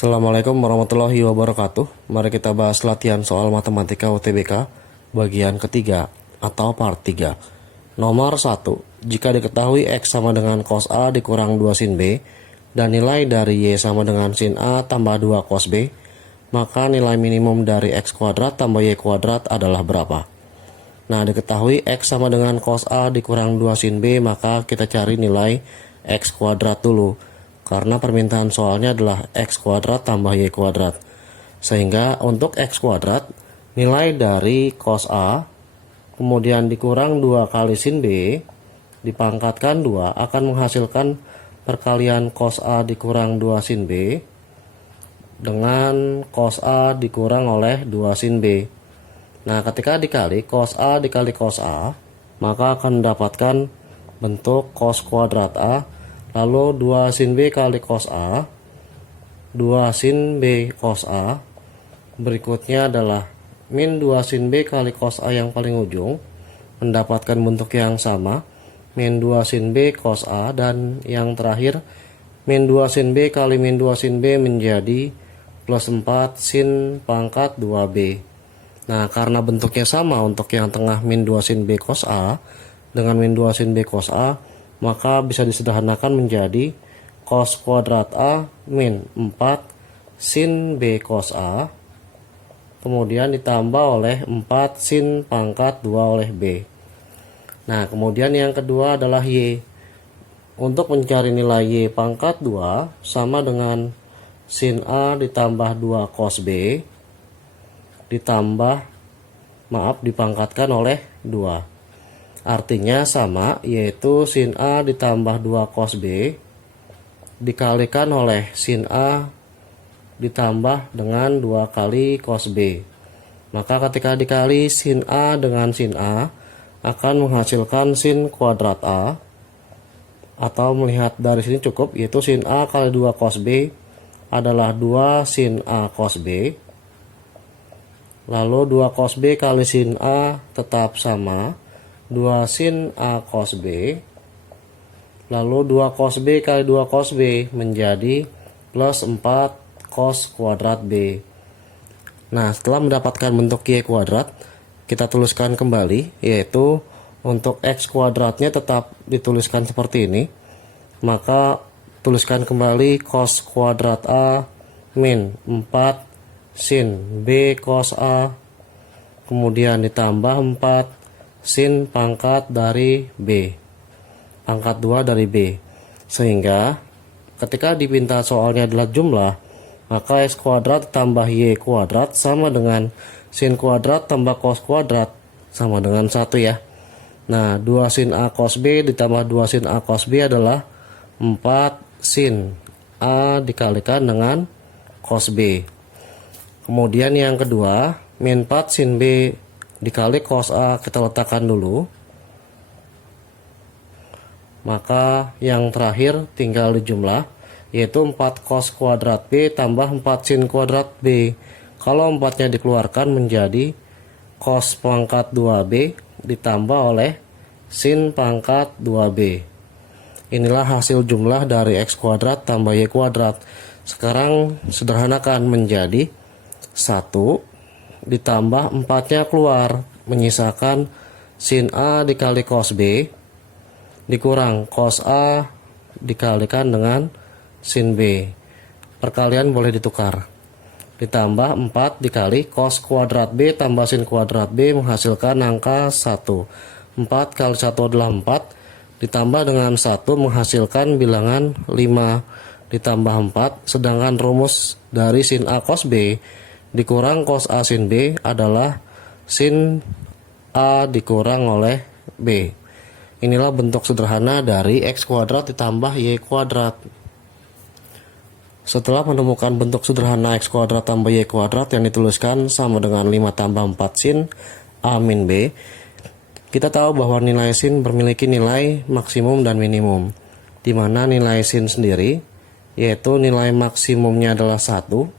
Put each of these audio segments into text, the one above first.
Assalamualaikum warahmatullahi wabarakatuh. Mari kita bahas latihan soal matematika UTBK bagian ketiga atau part 3. Nomor 1. Jika diketahui X sama dengan cos A dikurang 2 sin B dan nilai dari Y sama dengan sin A tambah 2 cos B, maka nilai minimum dari X kuadrat tambah Y kuadrat adalah berapa? Nah, diketahui X sama dengan cos A dikurang 2 sin B, maka kita cari nilai X kuadrat dulu. Karena permintaan soalnya adalah X kuadrat tambah Y kuadrat. Sehingga untuk X kuadrat, nilai dari cos A, kemudian dikurang 2 kali sin B, dipangkatkan 2, akan menghasilkan perkalian cos A dikurang 2 sin B, dengan cos A dikurang oleh 2 sin B. Nah, ketika dikali cos A dikali cos A, maka akan mendapatkan bentuk cos kuadrat A, lalu 2 sin B kali cos A, 2 sin B cos A. Berikutnya adalah min 2 sin B kali cos A yang paling ujung, mendapatkan bentuk yang sama, min 2 sin B cos A. Dan yang terakhir, min 2 sin B kali min 2 sin B menjadi plus 4 sin pangkat 2B. Nah, karena bentuknya sama untuk yang tengah min 2 sin B cos A dengan min 2 sin B cos A, maka bisa disederhanakan menjadi cos kuadrat A min 4 sin B cos A, kemudian ditambah oleh 4 sin pangkat 2 oleh B. Nah, kemudian yang kedua adalah Y. Untuk mencari nilai Y pangkat 2 sama dengan sin A ditambah 2 cos B dipangkatkan oleh 2. Artinya sama, yaitu sin A ditambah 2 cos B dikalikan oleh sin A ditambah dengan 2 kali cos B. Maka ketika dikali sin A dengan sin A akan menghasilkan sin kuadrat A, atau melihat dari sini cukup, yaitu sin A kali 2 cos B adalah 2 sin A cos B. Lalu 2 cos B kali sin A tetap sama, 2 sin A cos B. Lalu 2 cos B kali 2 cos B menjadi plus 4 cos kuadrat B. Nah, setelah mendapatkan bentuk Y kuadrat, kita tuliskan kembali, yaitu untuk X kuadratnya tetap dituliskan seperti ini. Maka tuliskan kembali cos kuadrat A min 4 sin B cos A, kemudian ditambah 4 sin pangkat dari B, pangkat 2 dari B. Sehingga ketika dipinta soalnya adalah jumlah, maka X kuadrat tambah Y kuadrat sama dengan sin kuadrat tambah cos kuadrat sama dengan 1 ya. Nah, 2 sin A cos B ditambah 2 sin A cos B adalah 4 sin A dikalikan dengan cos B. Kemudian yang kedua, min 4 sin B dikali cos A kita letakkan dulu. Maka yang terakhir tinggal dijumlah, yaitu 4 cos kuadrat B tambah 4 sin kuadrat B. Kalau 4-nya dikeluarkan menjadi cos pangkat 2B ditambah oleh sin pangkat 2B. Inilah hasil jumlah dari X kuadrat tambah Y kuadrat. Sekarang sederhanakan menjadi 1 ditambah 4-nya keluar, menyisakan sin A dikali cos B dikurang cos A dikalikan dengan sin B. Perkalian boleh ditukar. Ditambah 4 dikali cos kuadrat B tambah sin kuadrat B menghasilkan angka 1. 4 kali 1 adalah 4, ditambah dengan 1 menghasilkan bilangan 5, ditambah 4, sedangkan rumus dari sin A cos B dikurang cos A sin B adalah sin A dikurang oleh B. Inilah bentuk sederhana dari X kuadrat ditambah Y kuadrat. Setelah menemukan bentuk sederhana X kuadrat tambah Y kuadrat yang dituliskan sama dengan 5 tambah 4 sin A min B, kita tahu bahwa nilai sin memiliki nilai maksimum dan minimum, di mana nilai sin sendiri, yaitu nilai maksimumnya adalah 1,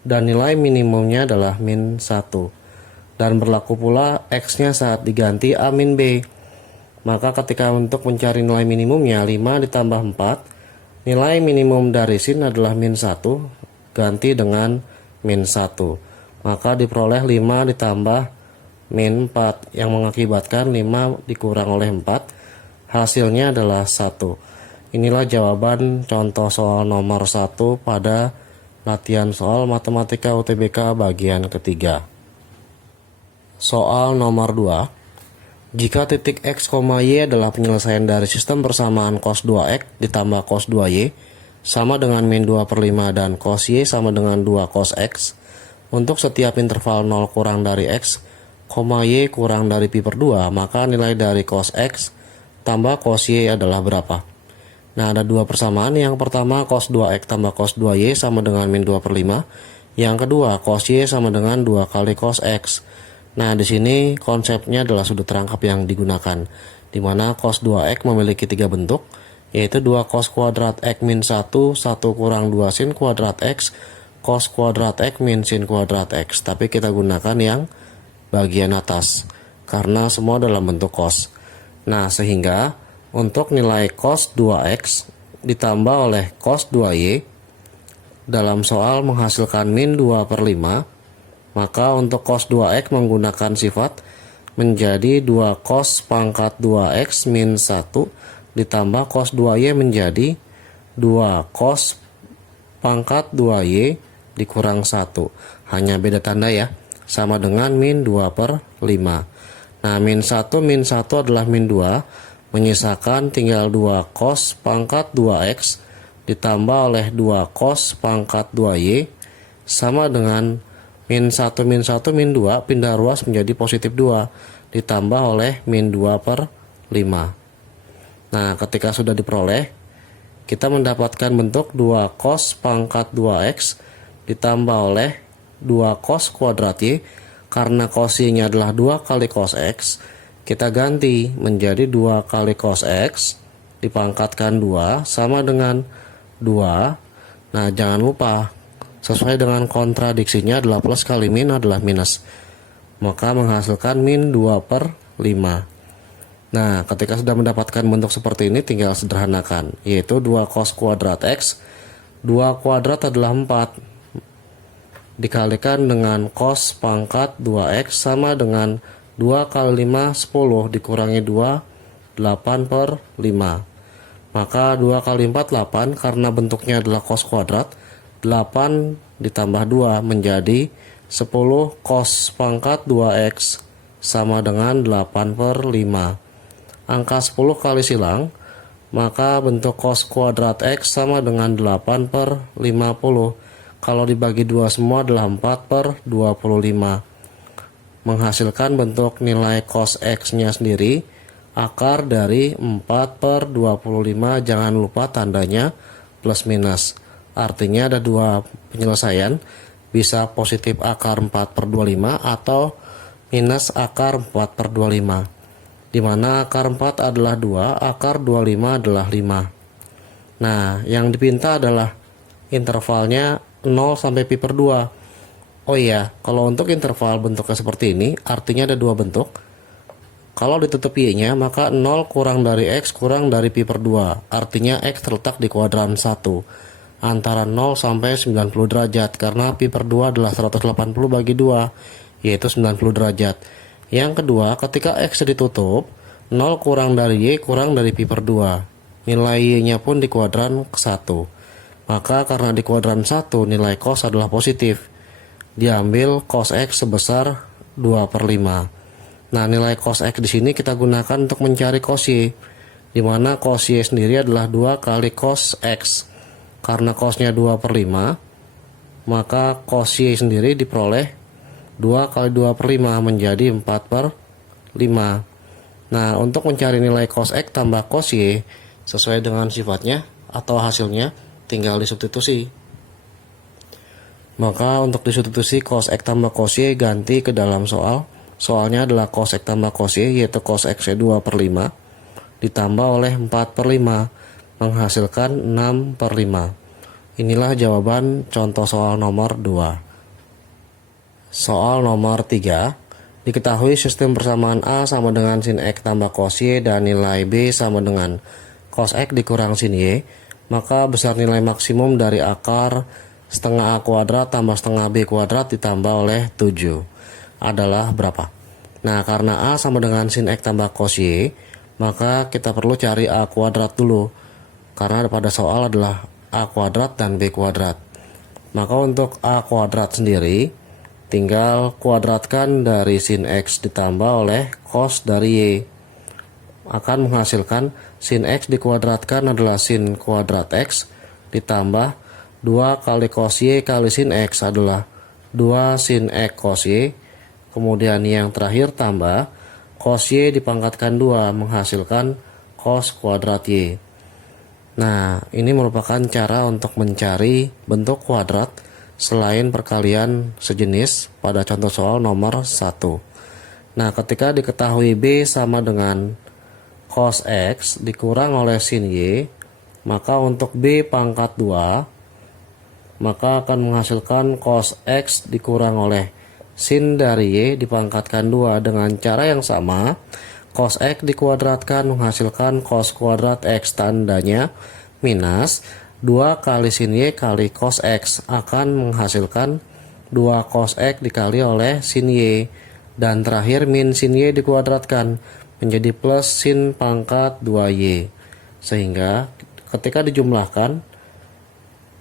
dan nilai minimumnya adalah min 1. Dan berlaku pula X-nya saat diganti A min B. Maka ketika untuk mencari nilai minimumnya 5 ditambah 4, nilai minimum dari sin adalah min 1, ganti dengan min 1. Maka diperoleh 5 ditambah min 4 yang mengakibatkan 5 dikurang oleh 4. Hasilnya adalah 1. Inilah jawaban contoh soal nomor 1 pada latihan soal matematika UTBK bagian ketiga. Soal nomor 2. Jika titik X, Y adalah penyelesaian dari sistem persamaan cos 2X ditambah cos 2Y sama dengan min 2/5 dan cos Y sama dengan 2 cos X, untuk setiap interval 0 kurang dari X, Y kurang dari pi/2, maka nilai dari cos X tambah cos Y adalah berapa? Nah, ada dua persamaan. Yang pertama cos 2X tambah cos 2Y sama dengan min 2/5. Yang kedua cos Y sama dengan 2 kali cos X. Nah, di sini konsepnya adalah sudut rangkap yang digunakan, di mana cos 2X memiliki 3 bentuk, yaitu 2 cos kuadrat X min 1, 1 kurang 2 sin kuadrat X, cos kuadrat X min sin kuadrat X. Tapi kita gunakan yang bagian atas, karena semua dalam bentuk cos. Nah, sehingga untuk nilai cos 2X ditambah oleh cos 2Y dalam soal menghasilkan min 2/5, maka untuk cos 2X menggunakan sifat menjadi 2 cos pangkat 2X min 1 ditambah cos 2Y menjadi 2 cos pangkat 2Y dikurang 1. Hanya beda tanda ya, sama dengan min 2/5. Nah, min 1 adalah min 2, menyisakan tinggal 2 cos pangkat 2X ditambah oleh 2 cos pangkat 2Y sama dengan min 1 min 2 pindah ruas menjadi positif 2 ditambah oleh min 2/5. Nah, ketika sudah diperoleh, kita mendapatkan bentuk 2 cos pangkat 2X ditambah oleh 2 cos kuadrat Y. Karena cos Y-nya adalah 2 kali cos X, kita ganti menjadi 2 kali cos X dipangkatkan 2 sama dengan 2. Nah, jangan lupa sesuai dengan kontradiksinya adalah plus kali min adalah minus, maka menghasilkan min 2/5. Nah, ketika sudah mendapatkan bentuk seperti ini, tinggal sederhanakan, yaitu 2 cos kuadrat X, 2 kuadrat adalah 4, dikalikan dengan cos pangkat 2X sama dengan 2 kali 5, 10, dikurangi 2, 8/5. Maka 2 kali 4, 8, karena bentuknya adalah cos kuadrat, 8 ditambah 2 menjadi 10 cos pangkat 2X sama dengan 8/5. Angka 10 kali silang, maka bentuk cos kuadrat X sama dengan 8/50. Kalau dibagi 2 semua adalah 4/25. Menghasilkan bentuk nilai cos X nya sendiri akar dari 4/25. Jangan lupa tandanya plus minus. Artinya ada dua penyelesaian, bisa positif akar 4/25 atau minus akar 4/25, di mana akar 4 adalah 2, akar 25 adalah 5. Nah, yang dipinta adalah intervalnya 0 sampai pi/2. Oh iya, kalau untuk interval bentuknya seperti ini, artinya ada dua bentuk. Kalau ditutup Y-nya, maka 0 kurang dari X kurang dari pi/2. Artinya X terletak di kuadran 1. Antara 0 sampai 90 derajat, karena pi/2 adalah 180 bagi 2, yaitu 90 derajat. Yang kedua, ketika X ditutup, 0 kurang dari Y kurang dari pi/2. Nilai Y-nya pun di kuadran ke-1. Maka karena di kuadran 1 nilai cos adalah positif, diambil cos X sebesar 2/5. Nah, nilai cos X di sini kita gunakan untuk mencari cos Y, di mana cos Y sendiri adalah 2 kali cos X. Karena cosnya 2/5, maka cos Y sendiri diperoleh 2 kali 2/5 menjadi 4/5. Nah, untuk mencari nilai cos X tambah cos Y sesuai dengan sifatnya atau hasilnya, tinggal disubstitusi. Maka untuk disubstitusi cos X tambah cos Y ganti ke dalam soal. Soalnya adalah cos X tambah cos Y, yaitu cos X 2/5 ditambah oleh 4/5 menghasilkan 6/5. Inilah jawaban contoh soal nomor 2. Soal nomor 3. Diketahui sistem persamaan A sama dengan sin X tambah cos Y dan nilai B sama dengan cos X dikurang sin Y, maka besar nilai maksimum dari akar setengah A kuadrat tambah setengah B kuadrat ditambah oleh 7 adalah berapa? Nah, karena A sama dengan sin X tambah cos Y, maka kita perlu cari A kuadrat dulu. Karena pada soal adalah A kuadrat dan B kuadrat. Maka untuk A kuadrat sendiri, tinggal kuadratkan dari sin X ditambah oleh cos dari Y. Akan menghasilkan sin X dikuadratkan adalah sin kuadrat X ditambah 2 kali cos Y kali sin X adalah 2 sin X cos Y. Kemudian yang terakhir tambah cos Y dipangkatkan 2 menghasilkan cos kuadrat Y. Nah, ini merupakan cara untuk mencari bentuk kuadrat selain perkalian sejenis pada contoh soal nomor 1. Nah, ketika diketahui B sama dengan cos X dikurang oleh sin Y, maka untuk B pangkat 2, maka akan menghasilkan cos X dikurang oleh sin dari Y dipangkatkan 2 dengan cara yang sama. Cos X dikuadratkan menghasilkan cos kuadrat X, tandanya minus 2 kali sin Y kali cos X akan menghasilkan 2 cos X dikali oleh sin Y, dan terakhir min sin Y dikuadratkan menjadi plus sin pangkat 2Y, sehingga ketika dijumlahkan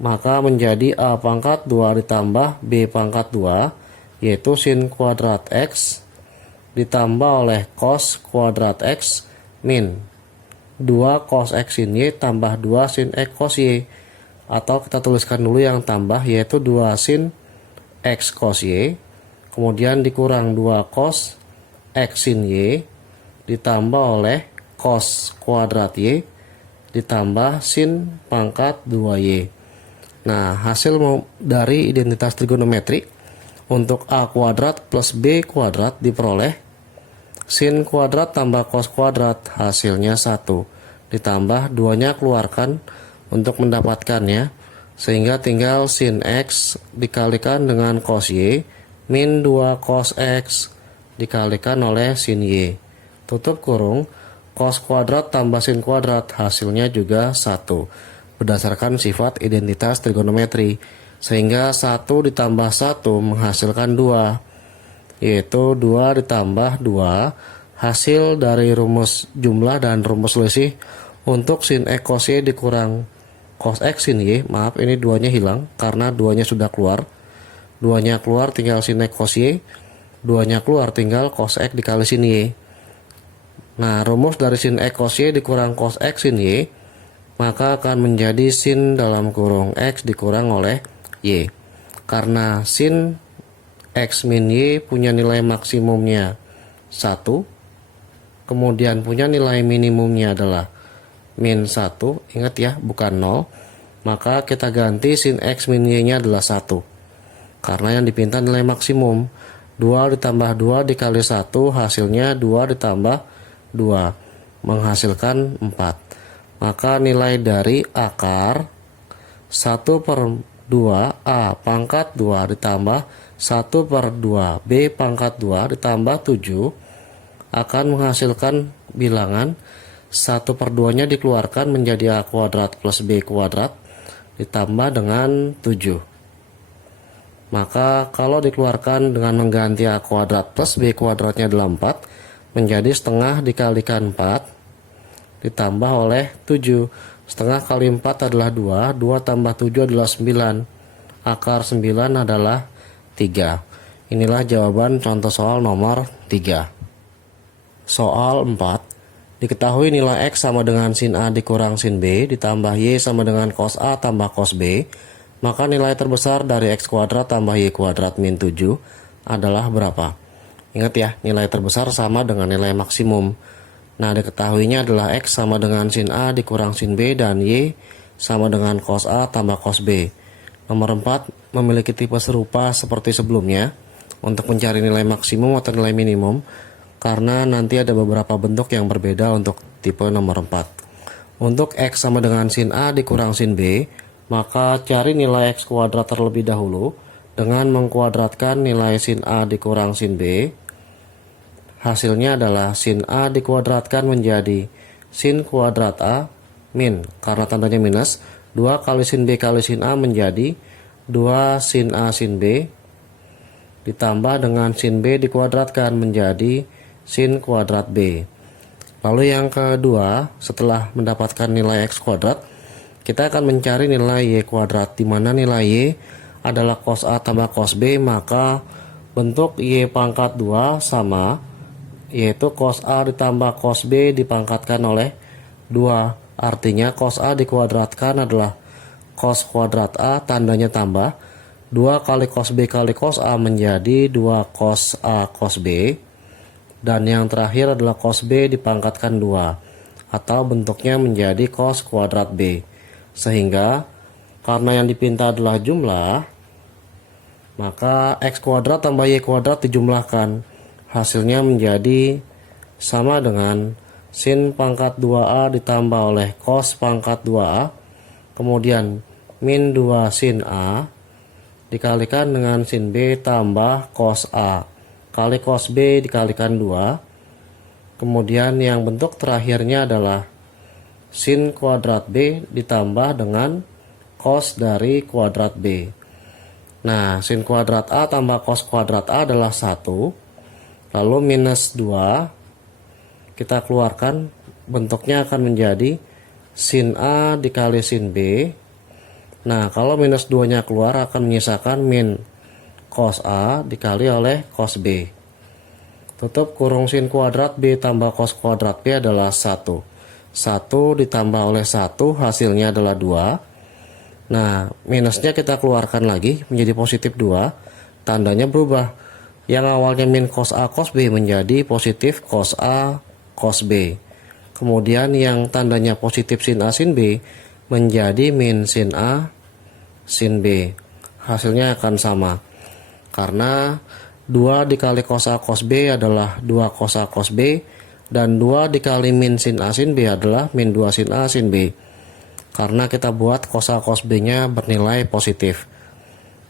maka menjadi A pangkat 2 ditambah B pangkat 2, yaitu sin kuadrat X ditambah oleh cos kuadrat X min 2 cos X sin Y tambah 2 sin X cos Y, atau kita tuliskan dulu yang tambah, yaitu 2 sin X cos Y kemudian dikurang 2 cos X sin Y ditambah oleh cos kuadrat Y ditambah sin pangkat 2Y. Nah, hasil dari identitas trigonometri untuk A kuadrat plus B kuadrat diperoleh sin kuadrat tambah cos kuadrat, hasilnya 1, ditambah 2-nya keluarkan untuk mendapatkannya, sehingga tinggal sin X dikalikan dengan cos Y min 2 cos X dikalikan oleh sin Y. Tutup kurung, cos kuadrat tambah sin kuadrat, hasilnya juga 1 berdasarkan sifat identitas trigonometri, sehingga 1 ditambah 1 menghasilkan 2, yaitu 2 ditambah 2 hasil dari rumus jumlah dan rumus selisih untuk sin X cos Y dikurang cos X sin Y. Maaf, ini 2-nya hilang karena 2-nya sudah keluar. 2-nya keluar tinggal sin X cos Y, 2-nya keluar tinggal cos X dikali sin Y. Nah, rumus dari sin X cos Y dikurang cos X sin Y, maka akan menjadi sin dalam kurung X dikurang oleh Y. Karena sin X min Y punya nilai maksimumnya 1, kemudian punya nilai minimumnya adalah min 1, ingat ya, bukan 0, maka kita ganti sin X min Y nya adalah 1. Karena yang dipinta nilai maksimum, 2 ditambah 2 dikali 1 hasilnya 2 ditambah 2 menghasilkan 4. Maka nilai dari akar 1/2 A pangkat 2 ditambah 1/2 B pangkat 2 ditambah 7 akan menghasilkan bilangan 1/2 nya dikeluarkan menjadi A kuadrat plus B kuadrat ditambah dengan 7. Maka kalau dikeluarkan dengan mengganti A kuadrat plus B kuadratnya adalah 4, menjadi setengah dikalikan 4 ditambah oleh 7. Setengah kali 4 adalah 2, 2 tambah 7 adalah 9, akar 9 adalah 3. Inilah jawaban contoh soal nomor 3. Soal 4, diketahui nilai X sama dengan sin A dikurang sin B ditambah Y sama dengan cos A tambah cos B, maka nilai terbesar dari X kuadrat tambah Y kuadrat min 7 adalah berapa? Ingat ya, nilai terbesar sama dengan nilai maksimum. Nah, diketahuinya adalah X sama dengan sin A dikurang sin B dan Y sama dengan cos A tambah cos B. Nomor 4, memiliki tipe serupa seperti sebelumnya untuk mencari nilai maksimum atau nilai minimum, karena nanti ada beberapa bentuk yang berbeda untuk tipe nomor 4. Untuk X sama dengan sin A dikurang sin B, maka cari nilai X kuadrat terlebih dahulu dengan mengkuadratkan nilai sin A dikurang sin B. Hasilnya adalah sin A dikuadratkan menjadi sin kuadrat A min, karena tandanya minus, 2 kali sin B kali sin A menjadi 2 sin A sin B ditambah dengan sin B dikuadratkan menjadi sin kuadrat B. Lalu yang kedua, setelah mendapatkan nilai X kuadrat, kita akan mencari nilai Y kuadrat, di mana nilai Y adalah cos A tambah cos B, maka bentuk Y pangkat 2 sama, yaitu cos A ditambah cos B dipangkatkan oleh 2. Artinya cos A dikuadratkan adalah cos kuadrat A, tandanya tambah. 2 kali cos B kali cos A menjadi 2 cos A cos B. Dan yang terakhir adalah cos B dipangkatkan 2, atau bentuknya menjadi cos kuadrat B. Sehingga karena yang dipinta adalah jumlah, maka X kuadrat tambah Y kuadrat dijumlahkan. Hasilnya menjadi sama dengan sin pangkat 2A ditambah oleh cos pangkat 2A, kemudian min 2 sin A dikalikan dengan sin B tambah cos A kali cos B dikalikan 2. Kemudian yang bentuk terakhirnya adalah sin kuadrat B ditambah dengan cos dari kuadrat B. Nah, sin kuadrat A tambah cos kuadrat A adalah 1. Lalu minus 2 kita keluarkan, bentuknya akan menjadi sin A dikali sin B. Nah, kalau minus 2 nya keluar akan menyisakan min cos A dikali oleh cos B. Tutup kurung sin kuadrat B tambah cos kuadrat B adalah 1. 1 ditambah oleh 1 hasilnya adalah 2. Nah, minusnya kita keluarkan lagi menjadi positif 2. Tandanya berubah. Yang awalnya min cos A cos B menjadi positif cos A cos B. Kemudian yang tandanya positif sin A sin B menjadi min sin A sin B. Hasilnya akan sama. Karena 2 dikali cos A cos B adalah 2 cos A cos B, dan 2 dikali min sin A sin B adalah min 2 sin A sin B. Karena kita buat cos A cos B nya bernilai positif.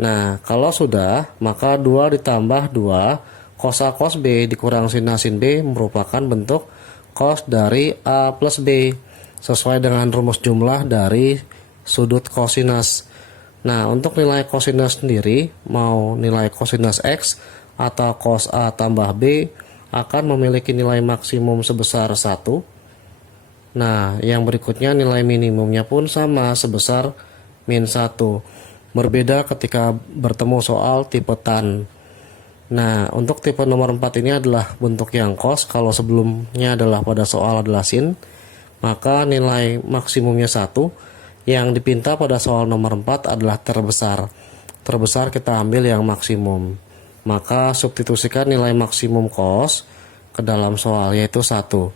Nah, kalau sudah, maka 2 ditambah 2 cos A cos B dikurang sin A sin B merupakan bentuk cos dari A plus B, sesuai dengan rumus jumlah dari sudut kosinus. Nah, untuk nilai kosinus sendiri, mau nilai kosinus X atau cos A tambah B akan memiliki nilai maksimum sebesar 1. Nah, yang berikutnya nilai minimumnya pun sama, sebesar min 1. Berbeda ketika bertemu soal tipe tan. Nah, untuk tipe nomor 4 ini adalah bentuk yang cos. Kalau sebelumnya adalah pada soal adalah sin, maka nilai maksimumnya 1. Yang dipinta pada soal nomor 4 adalah terbesar. Terbesar kita ambil yang maksimum. Maka substitusikan nilai maksimum cos ke dalam soal, yaitu 1.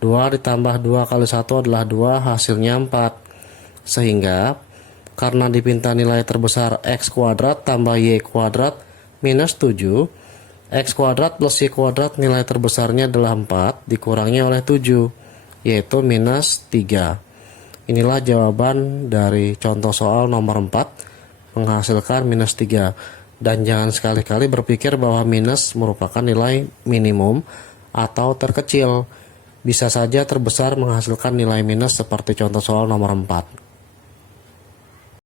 2 ditambah 2 kali 1 adalah 2, hasilnya 4. Sehingga karena dipinta nilai terbesar X kuadrat tambah Y kuadrat minus 7, X kuadrat plus Y kuadrat nilai terbesarnya adalah 4 dikurangi oleh 7, yaitu minus 3. Inilah jawaban dari contoh soal nomor 4, menghasilkan minus 3. Dan jangan sekali-kali berpikir bahwa minus merupakan nilai minimum atau terkecil. Bisa saja terbesar menghasilkan nilai minus seperti contoh soal nomor 4.